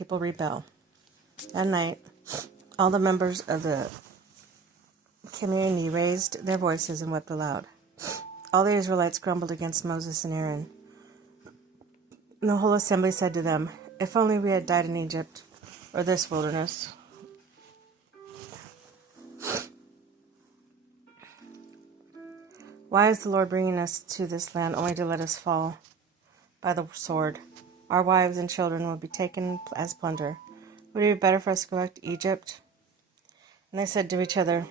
people rebel. That night, all the members of the community raised their voices and wept aloud. All the Israelites grumbled against Moses and Aaron. And the whole assembly said to them, "If only we had died in Egypt or this wilderness." Why is the Lord bringing us to this land only to let us fall by the sword? Our wives and children will be taken as plunder. Would it be better for us to go back to Egypt? And they said to each other,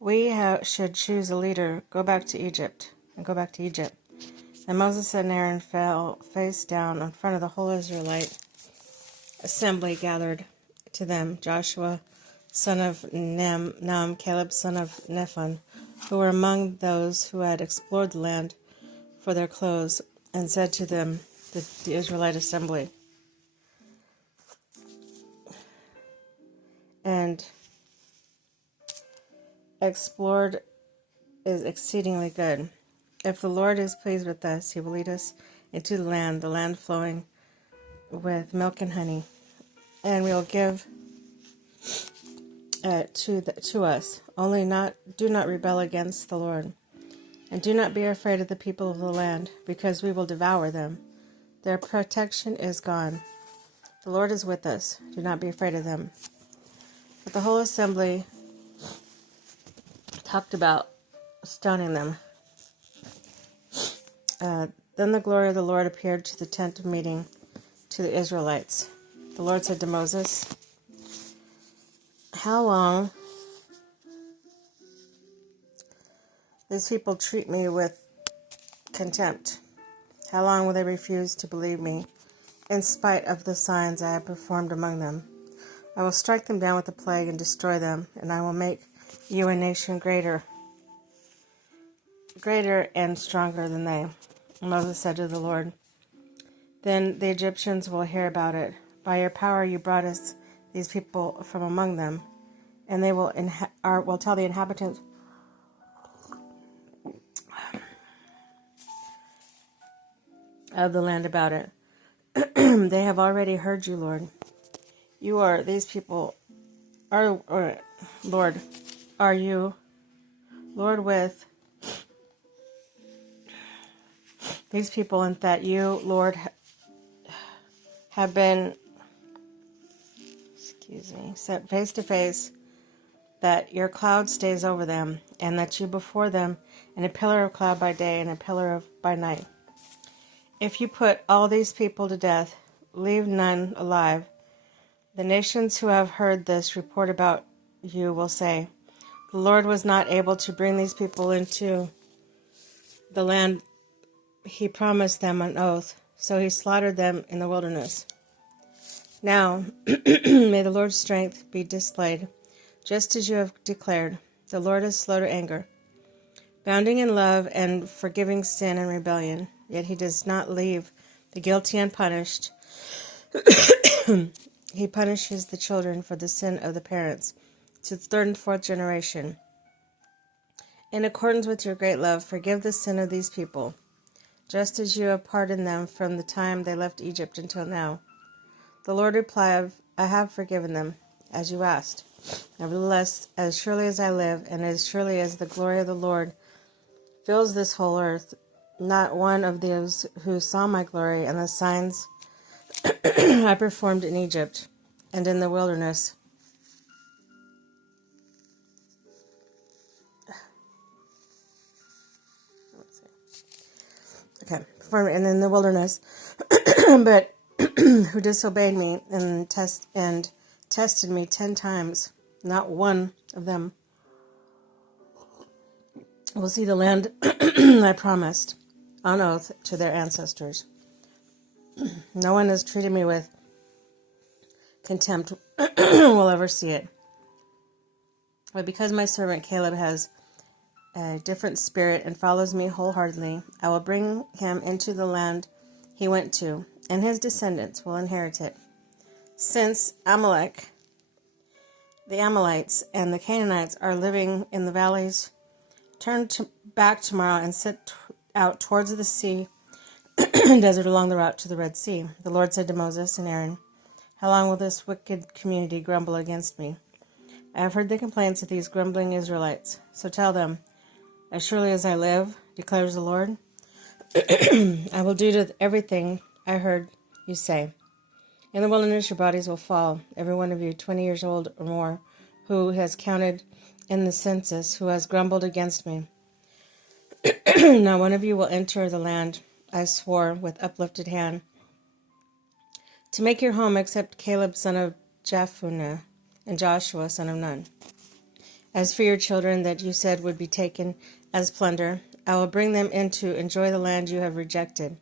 "We should choose a leader. Go back to Egypt." And Moses and Aaron fell face down in front of the whole Israelite assembly gathered to them, Joshua, son of Nun, Caleb, son of Nephan, who were among those who had explored the land for their clothes, and said to them, the Israelite assembly, "And explored is exceedingly good. If the Lord is pleased with us, he will lead us into the land flowing with milk and honey, and we will give to us. Only do not rebel against the Lord, and do not be afraid of the people of the land, because we will devour them. Their protection is gone. The Lord is with us. Do not be afraid of them." But the whole assembly talked about stoning them. Then the glory of the Lord appeared to the tent of meeting to the Israelites. The Lord said to Moses, "How long these people treat me with contempt? How long will they refuse to believe me, in spite of the signs I have performed among them? I will strike them down with a plague and destroy them, and I will make you a nation greater and stronger than they." Moses said to the Lord, "Then the Egyptians will hear about it. By your power you brought us these people from among them, and they will tell the inhabitants of the land about it. They have already heard you, Lord. These people are, Lord, are you, Lord, with these people, and that you, Lord, have been, set face to face, that your cloud stays over them, and that you before them in a pillar of cloud by day and a pillar by night. If you put all these people to death, leave none alive, the nations who have heard this report about you will say, 'The Lord was not able to bring these people into the land he promised them on oath, so he slaughtered them in the wilderness.' Now, may the Lord's strength be displayed, just as you have declared. The Lord is slow to anger, abounding in love and forgiving sin and rebellion, yet he does not leave the guilty unpunished. He punishes the children for the sin of the parents, to the third and fourth generation. In accordance with your great love, forgive the sin of these people, just as you have pardoned them from the time they left Egypt until now." The Lord replied, "I have forgiven them, as you asked. Nevertheless, as surely as I live, and as surely as the glory of the Lord fills this whole earth, not one of those who saw my glory and the signs I performed in Egypt and in the wilderness performed in the wilderness, but who disobeyed me and tested me 10 times, not one of them will see the land I promised on oath to their ancestors. No one has treated me with contempt will ever see it. But because my servant Caleb has a different spirit and follows me wholeheartedly, I will bring him into the land he went to, and his descendants will inherit it. Since the Amalekites and the Canaanites are living in the valleys, turn back tomorrow and set out towards the sea desert along the route to the Red Sea. The Lord said to Moses and Aaron, "How long will this wicked community grumble against me? I have heard the complaints of these grumbling Israelites. So tell them, as surely as I live, declares the Lord, I will do to everything I heard you say. In the wilderness your bodies will fall, every one of you 20 years old or more, who has counted in the census, who has grumbled against me. Not one of you will enter the land I swore with uplifted hand to make your home except Caleb son of Jephunneh and Joshua son of Nun. As for your children that you said would be taken as plunder, I will bring them in to enjoy the land you have rejected.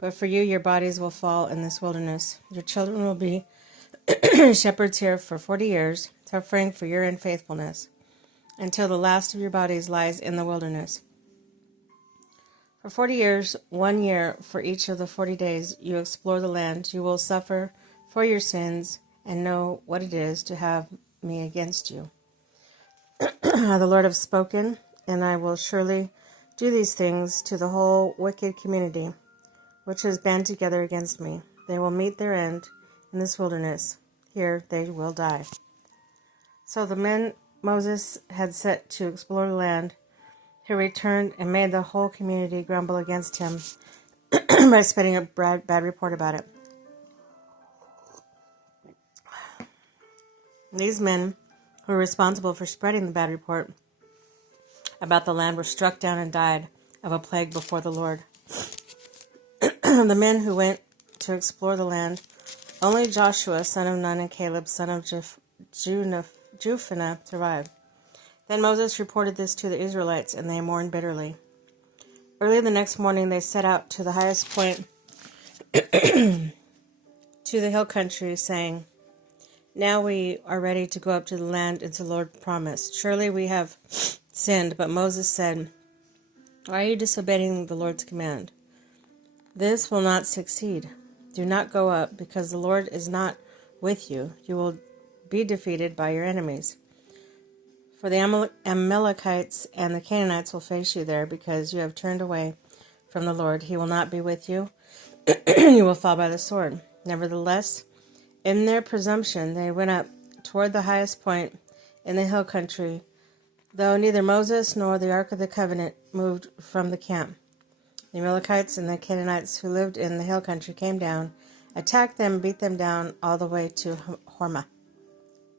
But for you, your bodies will fall in this wilderness. Your children will be shepherds here for 40 years, suffering for your unfaithfulness, until the last of your bodies lies in the wilderness. For 40 years, 1 year for each of the 40 days you explore the land, you will suffer for your sins and know what it is to have me against you. The Lord has spoken, and I will surely do these things to the whole wicked community, which has band together against me. They will meet their end in this wilderness. Here they will die." So the men Moses had set to explore the land, who returned and made the whole community grumble against him by spreading a bad report about it. These men who were responsible for spreading the bad report about the land were struck down and died of a plague before the Lord. The men who went to explore the land, only Joshua son of Nun and Caleb son of Jephunneh survived. Then Moses reported this to the Israelites, and they mourned bitterly. Early the next morning they set out to the highest point to the hill country, saying, "Now we are ready to go up to the land as the Lord promised. Surely we have sinned." But Moses said, "Why are you disobeying the Lord's command? This will not succeed. Do not go up, because the Lord is not with you. You will be defeated by your enemies. For the Amalekites and the Canaanites will face you there, because you have turned away from the Lord. He will not be with you. You will fall by the sword." Nevertheless, in their presumption, they went up toward the highest point in the hill country, though neither Moses nor the Ark of the Covenant moved from the camp. The Amalekites and the Canaanites who lived in the hill country came down, attacked them, beat them down all the way to Hormah.